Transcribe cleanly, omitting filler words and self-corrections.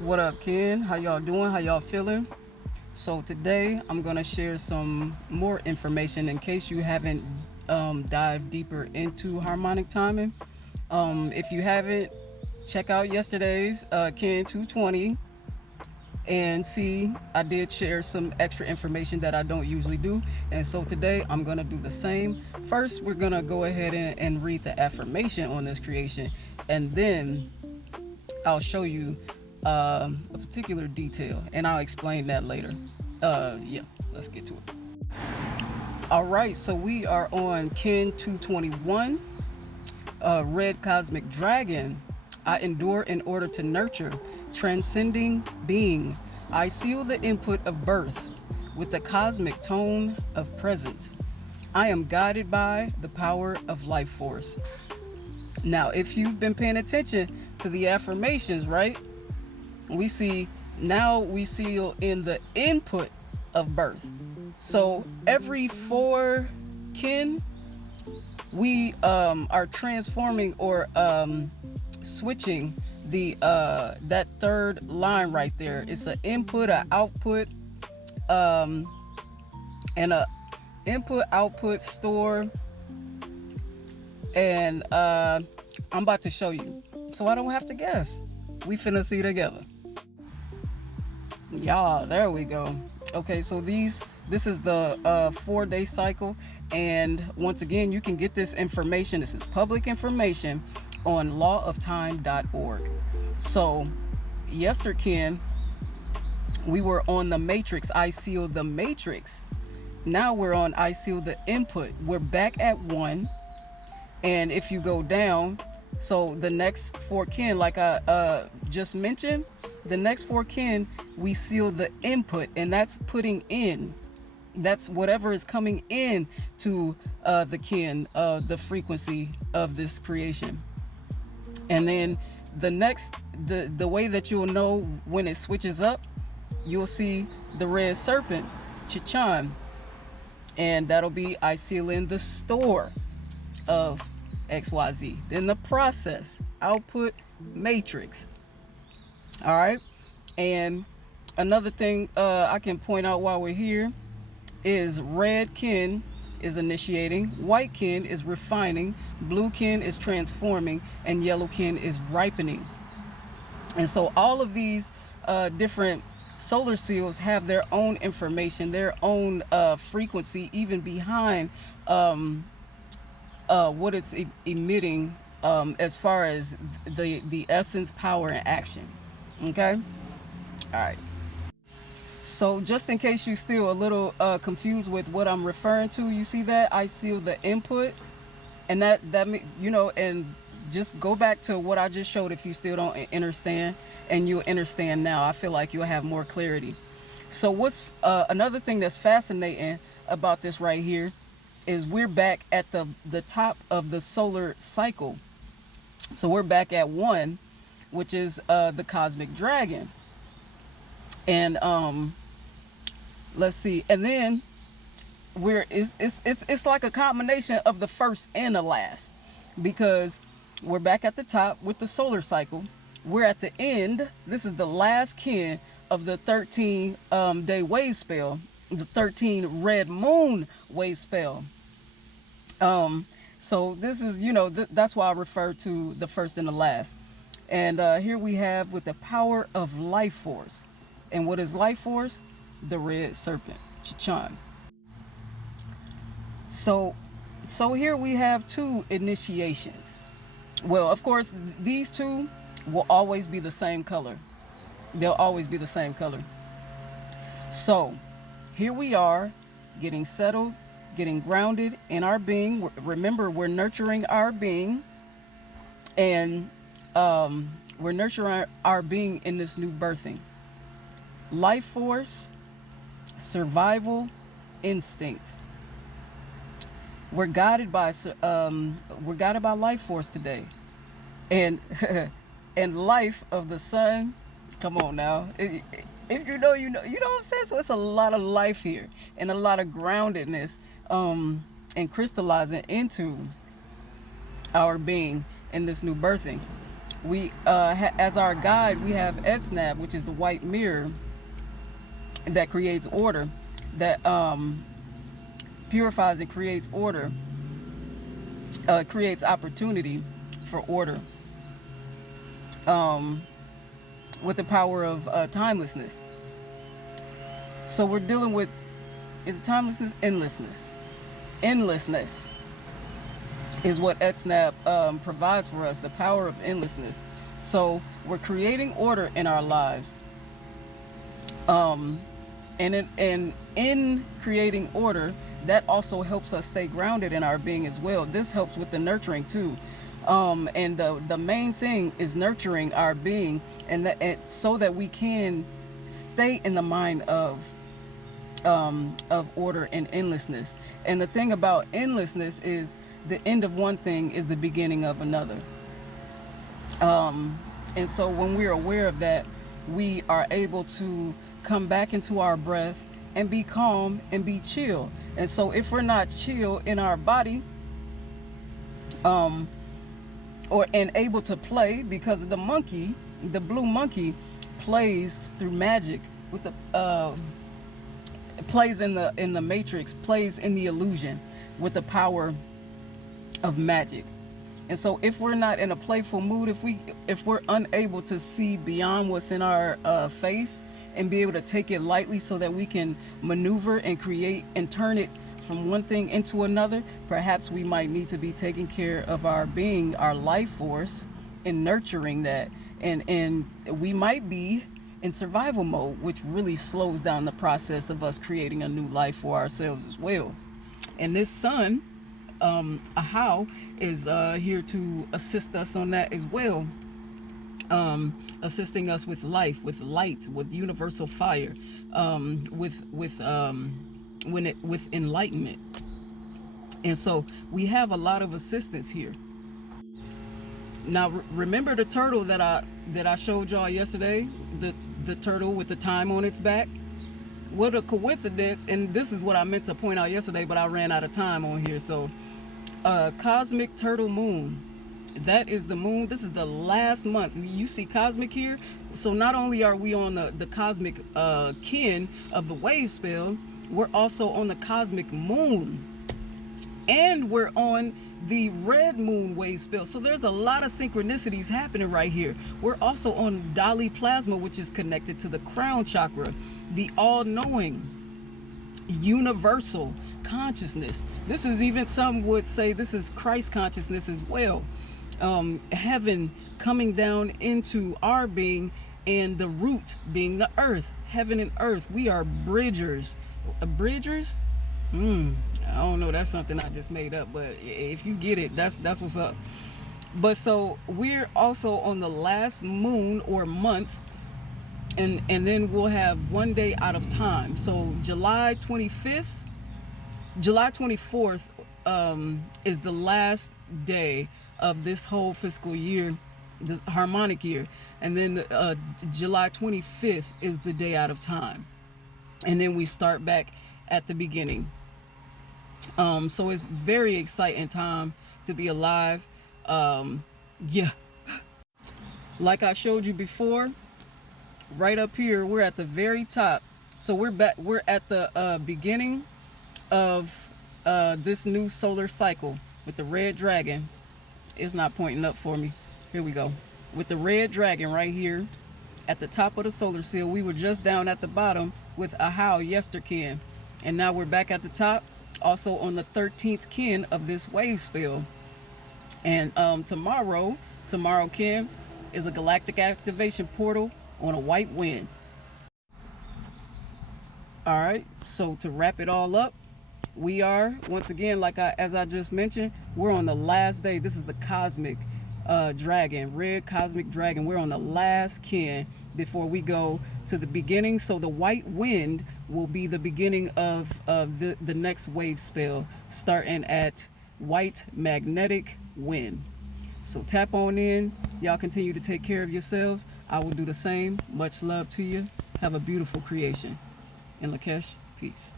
What up, Ken? How y'all doing? How y'all feeling? So today I'm gonna share some more information in case you haven't dived deeper into harmonic timing. If you haven't, check out yesterday's Ken 220 and see I did share some extra information that I don't usually do. And so today I'm gonna do the same. First, we're gonna go ahead and read the affirmation on this creation, and then I'll show you a particular detail, and I'll explain that later. Yeah, let's get to it. All right, so we are on Kin 221, Red Cosmic Dragon. I endure in order to nurture, transcending being. I seal the input of birth with the cosmic tone of presence. I am guided by the power of life force. Now, if you've been paying attention to the affirmations, right? We see now we seal in the input of birth. So every four kin, we are transforming or switching the that third line right there. It's an input, an output, um, and a input, output, store, and I'm about to show you, so I don't have to guess. We finna see together. Yeah, there we go. Okay, so this is the 4-day cycle, and once again, you can get this information. This is public information on lawoftime.org. So, yesterkin, we were on the matrix. I seal the matrix. Now we're on I seal the input. We're back at 1, and if you go down, so the next four kin, like I just mentioned, the next four kin, we seal the input, and that's putting in. That's whatever is coming in to the kin, the frequency of this creation. And then the way that you'll know when it switches up, you'll see the red serpent, Chichan, and that'll be I seal in the store of XYZ. Then the process, output, matrix. All right. And another thing I can point out while we're here is red kin is initiating, white kin is refining, blue kin is transforming, and yellow kin is ripening. And so all of these different solar seals have their own information, their own frequency, even behind what it's emitting, as far as the essence, power, and action. Okay. All right. So just in case you're still a little confused with what I'm referring to, you see that I seal the input, and that and just go back to what I just showed if you still don't understand, and you'll understand now. I feel like you'll have more clarity. So what's another thing that's fascinating about this right here is we're back at the top of the solar cycle. So we're back at 1, which is the cosmic dragon. And let's see. And then it's like a combination of the first and the last, because we're back at the top with the solar cycle. We're at the end. This is the last kin of the 13 day wave spell, the 13 red moon wave spell. So this is, that's why I refer to the first and the last. And here we have with the power of life force. And what is life force? The red serpent, Chichan. So here we have 2 initiations. Well, of course, these 2 will always be the same color. They'll always be the same color. So here we are getting settled, getting grounded in our being. Remember, we're nurturing our being, and we're nurturing our being in this new birthing. Life force, survival, instinct. We're guided by life force today, and and life of the sun. Come on now, if you know, you know what I'm saying. So it's a lot of life here, and a lot of groundedness, and crystallizing into our being in this new birthing. We as our guide, we have Edsnab, which is the white mirror that creates order, that purifies and creates order, creates opportunity for order, with the power of timelessness. So we're dealing with, is it timelessness? Endlessness. Endlessness is what Edsnab provides for us, the power of endlessness. So we're creating order in our lives. And in creating order, that also helps us stay grounded in our being as well. This helps with the nurturing too. And the main thing is nurturing our being, so that we can stay in the mind of order and endlessness. And the thing about endlessness is the end of one thing is the beginning of another. And so when we're aware of that, we are able to come back into our breath and be calm and be chill. And so if we're not chill in our body, and able to play, because the monkey, the blue monkey, plays through magic with the plays in the matrix, plays in the illusion with the power of magic. And so if we're not in a playful mood, if we're unable to see beyond what's in our face and be able to take it lightly so that we can maneuver and create and turn it from one thing into another, perhaps we might need to be taking care of our being, our life force, and nurturing that. And we might be in survival mode, which really slows down the process of us creating a new life for ourselves as well. And this sun, Ahau, is here to assist us on that as well. Assisting us with life, with light, with universal fire, with enlightenment. And so we have a lot of assistance here. Now remember the turtle that I showed y'all yesterday, the turtle with the time on its back? What a coincidence. And this is what I meant to point out yesterday, but I ran out of time on here. So cosmic turtle moon, that is the moon. This is the last month. You see cosmic here. So not only are we on the cosmic kin of the wave spell, we're also on the cosmic moon, and we're on the red moon wave spell. So there's a lot of synchronicities happening right here. We're also on Dali plasma, which is connected to the crown chakra, the all-knowing universal consciousness. This is, even some would say, this is Christ consciousness as well. Heaven coming down into our being, and the root being the earth. Heaven and earth, we are bridgers. Bridgers? I don't know, that's something I just made up, but if you get it, that's what's up. But so we're also on the last moon or month, and then we'll have one day out of time. So July 24th is the last day of this whole fiscal year, this harmonic year. And then July 25th is the day out of time. And then we start back at the beginning. So it's very exciting time to be alive. Yeah. Like I showed you before, right up here, we're at the very top. So we're at the beginning of this new solar cycle with the red dragon. It's not pointing up for me. Here we go. With the red dragon right here at the top of the solar seal. We were just down at the bottom with Ahau yesterkin, and now we're back at the top, also on the 13th kin of this wave spell. And tomorrow kin is a galactic activation portal on a white wind. All right, so to wrap it all up, we are, once again, as I just mentioned, we're on the last day. This is the cosmic dragon, red cosmic dragon. We're on the last kin before we go to the beginning. So the white wind will be the beginning of the next wave spell, starting at white magnetic wind. So tap on in. Y'all continue to take care of yourselves. I will do the same. Much love to you. Have a beautiful creation. And Lakesh, peace.